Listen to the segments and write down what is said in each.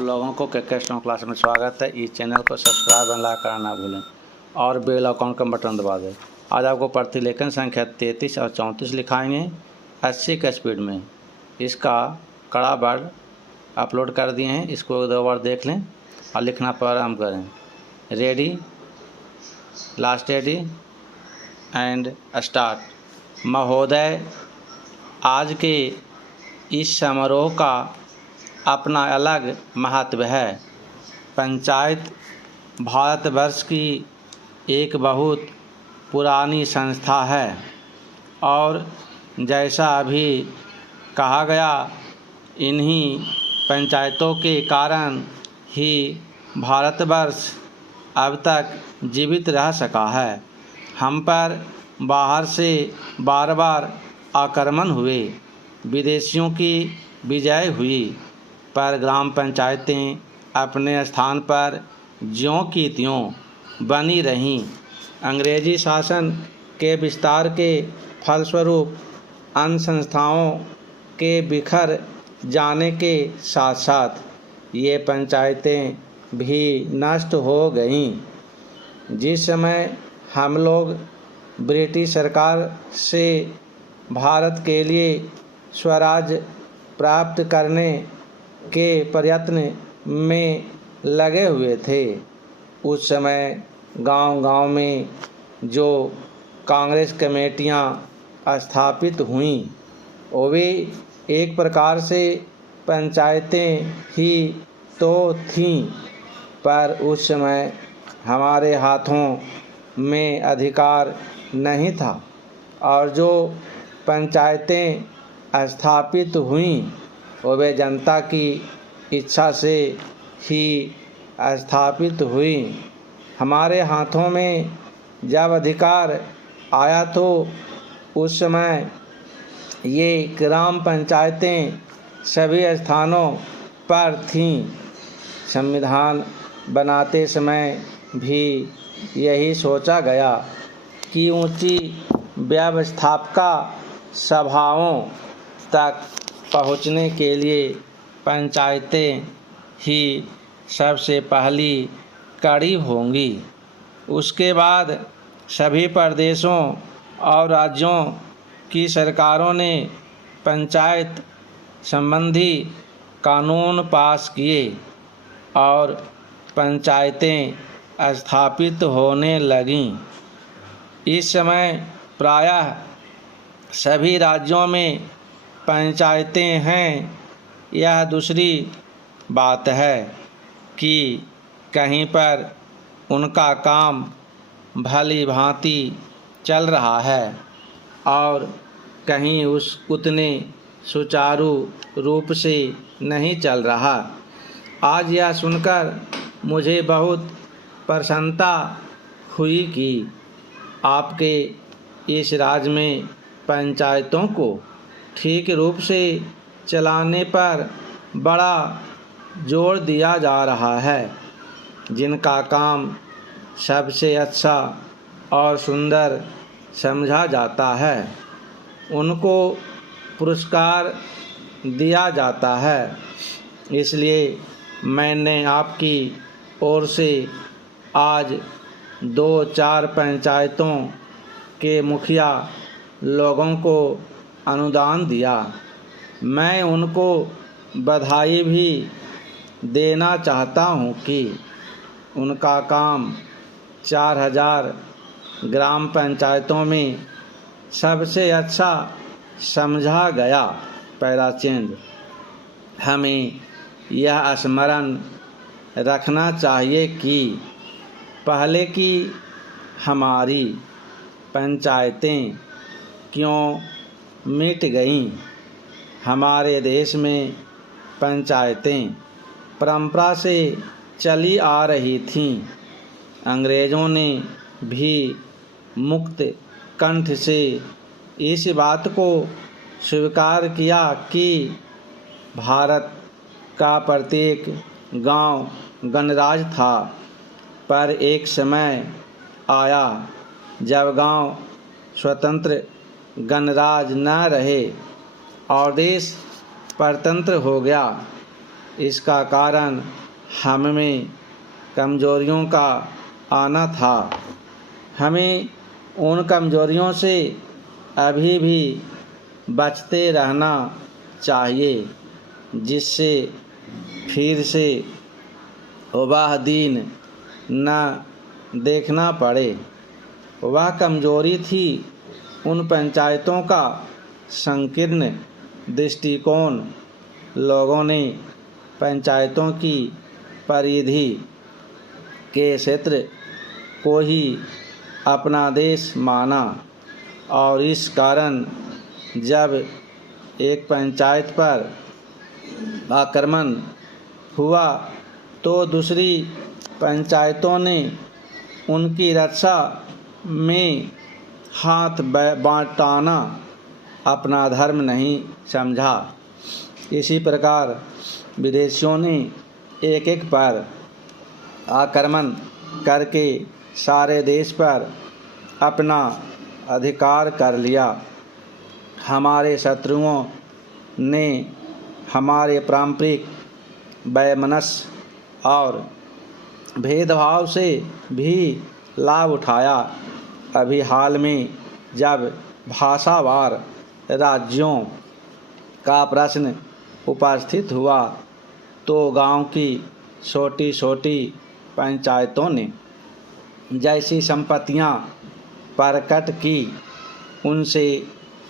लोगों को cricket class में स्वागत है। इस चैनल को सब्सक्राइब और लाइक करना ना भूलें और बेल आइकन का बटन दबा दें। आज आपको प्रतिलेखन संख्या 33 और 34 लिखाएंगे 80 के स्पीड में। इसका कड़ा वर्ड अपलोड कर दिए हैं, इसको 2 बार देख लें और लिखना प्रारंभ करें। Ready, last ready and start. महोदय, आज के इस समारोह का अपना अलग महत्व है। पंचायत भारतवर्ष की एक बहुत पुरानी संस्था है और जैसा अभी कहा गया, इन्हीं पंचायतों के कारण ही भारतवर्ष अब तक जीवित रह सका है। हम पर बाहर से बार बार आक्रमण हुए, विदेशियों की विजय हुई, पर ग्राम पंचायतें अपने स्थान पर ज्यों की त्यों बनी रहीं। अंग्रेजी शासन के विस्तार के फलस्वरूप अन्य संस्थाओं के बिखर जाने के साथ साथ ये पंचायतें भी नष्ट हो गईं। जिस समय हम लोग ब्रिटिश सरकार से भारत के लिए स्वराज्य प्राप्त करने के प्रयत्न में लगे हुए थे, उस समय गांव-गांव में जो कांग्रेस कमेटियां स्थापित हुईं, वे एक प्रकार से पंचायतें ही तो थीं, पर उस समय हमारे हाथों में अधिकार नहीं था और जो पंचायतें स्थापित हुईं वे जनता की इच्छा से ही स्थापित हुई। हमारे हाथों में जब अधिकार आया तो उस समय ये ग्राम पंचायतें सभी स्थानों पर थीं। संविधान बनाते समय भी यही सोचा गया कि ऊंची व्यवस्थापिका सभाओं तक पहुंचने के लिए पंचायतें ही सबसे पहली कड़ी होंगी। उसके बाद सभी प्रदेशों और राज्यों की सरकारों ने पंचायत संबंधी कानून पास किए और पंचायतें स्थापित होने लगीं। इस समय प्रायः सभी राज्यों में पंचायतें हैं। यह दूसरी बात है कि कहीं पर उनका काम भली भांति चल रहा है और कहीं उतने सुचारू रूप से नहीं चल रहा। आज यह सुनकर मुझे बहुत प्रसन्नता हुई कि आपके इस राज्य में पंचायतों को ठीक रूप से चलाने पर बड़ा जोर दिया जा रहा है। जिनका काम सबसे अच्छा और सुंदर समझा जाता है, उनको पुरस्कार दिया जाता है। इसलिए मैंने आपकी ओर से आज 2-4 पंचायतों के मुखिया लोगों को अनुदान दिया। मैं उनको बधाई भी देना चाहता हूं कि उनका काम 4000 ग्राम पंचायतों में सबसे अच्छा समझा गया। पैराचेंद, हमें यह स्मरण रखना चाहिए कि पहले की हमारी पंचायतें क्यों मिट गईं। हमारे देश में पंचायतें परंपरा से चली आ रही थीं। अंग्रेज़ों ने भी मुक्त कंठ से इस बात को स्वीकार किया कि भारत का प्रत्येक गांव गणराज्य था, पर एक समय आया जब गांव स्वतंत्र गणराज्य न रहे और देश परतंत्र हो गया। इसका कारण हम में कमजोरियों का आना था। हमें उन कमजोरियों से अभी भी बचते रहना चाहिए, जिससे फिर से वह दिन न देखना पड़े। वह कमजोरी थी उन पंचायतों का संकीर्ण दृष्टिकोण। लोगों ने पंचायतों की परिधि के क्षेत्र को ही अपना देश माना और इस कारण जब एक पंचायत पर आक्रमण हुआ तो दूसरी पंचायतों ने उनकी रक्षा में हाथ बटाना अपना धर्म नहीं समझा। इसी प्रकार विदेशियों ने एक एक पर आक्रमण करके सारे देश पर अपना अधिकार कर लिया। हमारे शत्रुओं ने हमारे पारंपरिक वैमनस्य और भेदभाव से भी लाभ उठाया। अभी हाल में जब भाषावार राज्यों का प्रश्न उपस्थित हुआ तो गांव की छोटी छोटी पंचायतों ने जैसी संपत्तियां प्रकट की, उनसे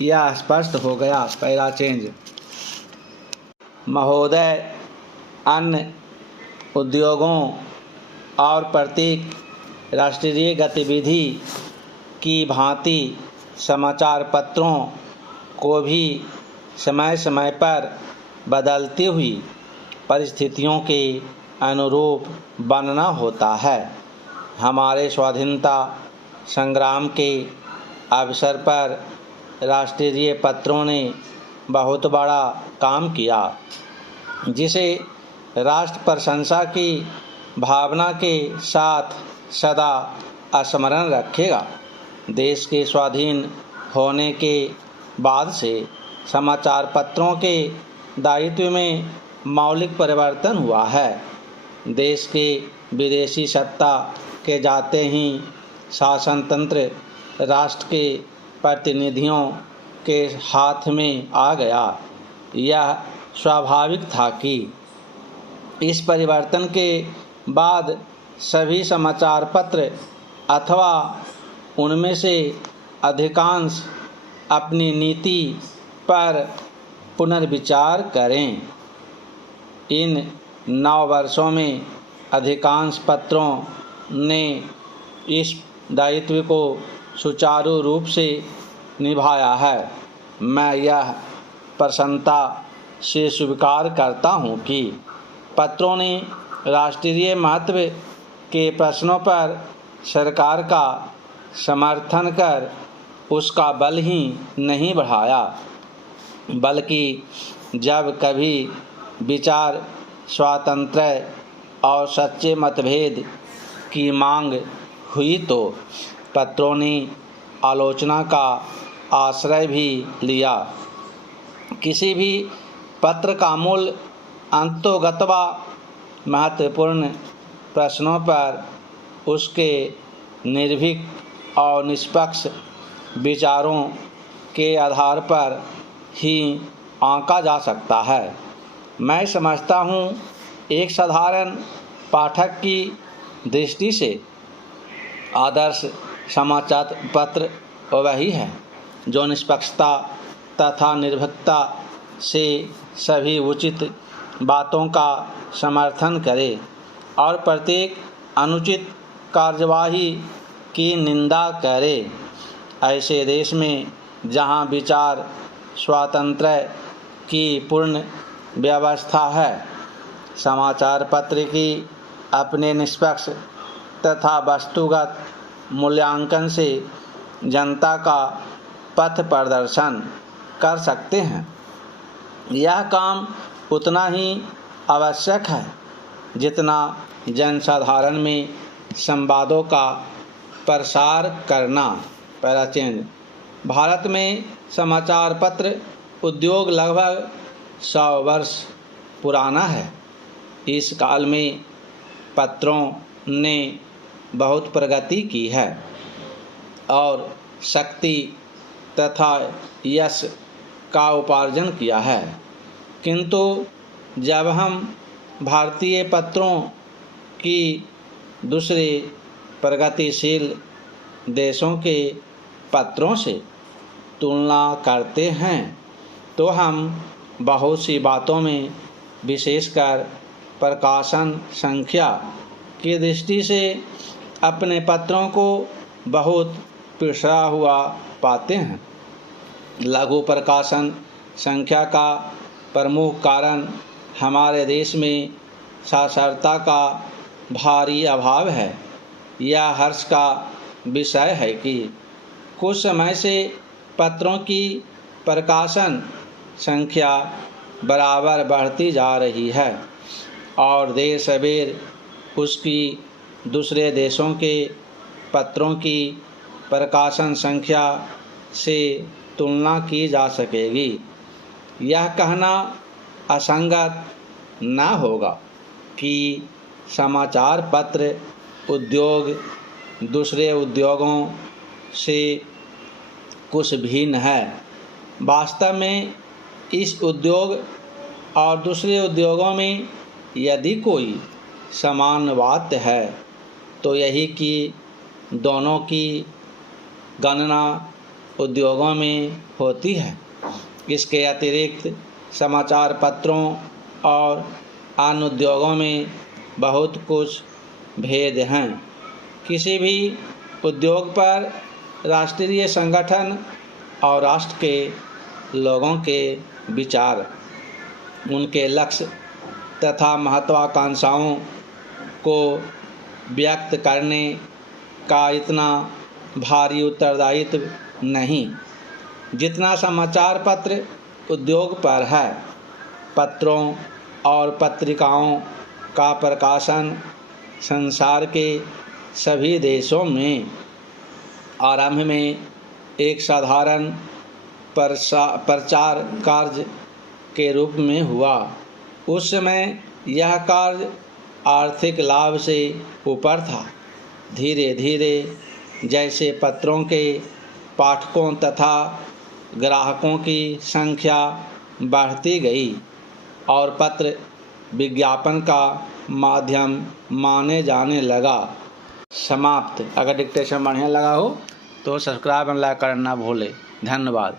यह स्पष्ट हो गया। पहला चेंज महोदय, अन्य उद्योगों और प्रत्येक राष्ट्रीय गतिविधि की भांति समाचार पत्रों को भी समय समय पर बदलती हुई परिस्थितियों के अनुरूप बनना होता है। हमारे स्वाधीनता संग्राम के अवसर पर राष्ट्रीय पत्रों ने बहुत बड़ा काम किया, जिसे राष्ट्र प्रशंसा की भावना के साथ सदा स्मरण रखेगा। देश के स्वाधीन होने के बाद से समाचार पत्रों के दायित्व में मौलिक परिवर्तन हुआ है। देश के विदेशी सत्ता के जाते ही शासन तंत्र राष्ट्र के प्रतिनिधियों के हाथ में आ गया। यह स्वाभाविक था कि इस परिवर्तन के बाद सभी समाचार पत्र अथवा उनमें से अधिकांश अपनी नीति पर पुनर्विचार करें। इन 9 वर्षों में अधिकांश पत्रों ने इस दायित्व को सुचारू रूप से निभाया है। मैं यह प्रसन्नता से स्वीकार करता हूँ कि पत्रों ने राष्ट्रीय महत्व के प्रश्नों पर सरकार का समर्थन कर उसका बल ही नहीं बढ़ाया, बल्कि जब कभी विचार स्वातंत्र्य और सच्चे मतभेद की मांग हुई तो पत्रों ने आलोचना का आश्रय भी लिया। किसी भी पत्र का मूल अंतोगत्वा महत्वपूर्ण प्रश्नों पर उसके निर्भीक और निष्पक्ष विचारों के आधार पर ही आंका जा सकता है। मैं समझता हूँ एक साधारण पाठक की दृष्टि से आदर्श समाचार पत्र वही है जो निष्पक्षता तथा निर्भीकता से सभी उचित बातों का समर्थन करे और प्रत्येक अनुचित कार्यवाही की निंदा करे। ऐसे देश में जहां विचार स्वातंत्र्य की पूर्ण व्यवस्था है, समाचार पत्र की अपने निष्पक्ष तथा वस्तुगत मूल्यांकन से जनता का पथ प्रदर्शन कर सकते हैं। यह काम उतना ही आवश्यक है जितना जनसाधारण में संवादों का प्रसार करना। पहला चेंज भारत में समाचार पत्र उद्योग लगभग 100 वर्ष पुराना है। इस काल में पत्रों ने बहुत प्रगति की है और शक्ति तथा यश का उपार्जन किया है, किंतु जब हम भारतीय पत्रों की दूसरे प्रगतिशील देशों के पत्रों से तुलना करते हैं तो हम बहुत सी बातों में, विशेषकर प्रकाशन संख्या की दृष्टि से, अपने पत्रों को बहुत पिछड़ा हुआ पाते हैं। लघु प्रकाशन संख्या का प्रमुख कारण हमारे देश में साक्षरता का भारी अभाव है। यह हर्ष का विषय है कि कुछ समय से पत्रों की प्रकाशन संख्या बराबर बढ़ती जा रही है और देर सवेर उसकी दूसरे देशों के पत्रों की प्रकाशन संख्या से तुलना की जा सकेगी। यह कहना असंगत न होगा कि समाचार पत्र उद्योग दूसरे उद्योगों से कुछ भिन्न है। वास्तव में इस उद्योग और दूसरे उद्योगों में यदि कोई समान बात है तो यही कि दोनों की गणना उद्योगों में होती है। इसके अतिरिक्त समाचार पत्रों और अन्य उद्योगों में बहुत कुछ भेद हैं। किसी भी उद्योग पर राष्ट्रीय संगठन और राष्ट्र के लोगों के विचार, उनके लक्ष्य तथा महत्वाकांक्षाओं को व्यक्त करने का इतना भारी उत्तरदायित्व नहीं जितना समाचार पत्र उद्योग पर है। पत्रों और पत्रिकाओं का प्रकाशन संसार के सभी देशों में आरंभ में एक साधारण प्रचार कार्य के रूप में हुआ। उस समय यह कार्य आर्थिक लाभ से ऊपर था। धीरे धीरे जैसे पत्रों के पाठकों तथा ग्राहकों की संख्या बढ़ती गई और पत्र विज्ञापन का माध्यम माने जाने लगा। समाप्त। अगर डिक्टेशन बढ़िया लगा हो तो सब्सक्राइब और लाइक करना ना भूलें। धन्यवाद।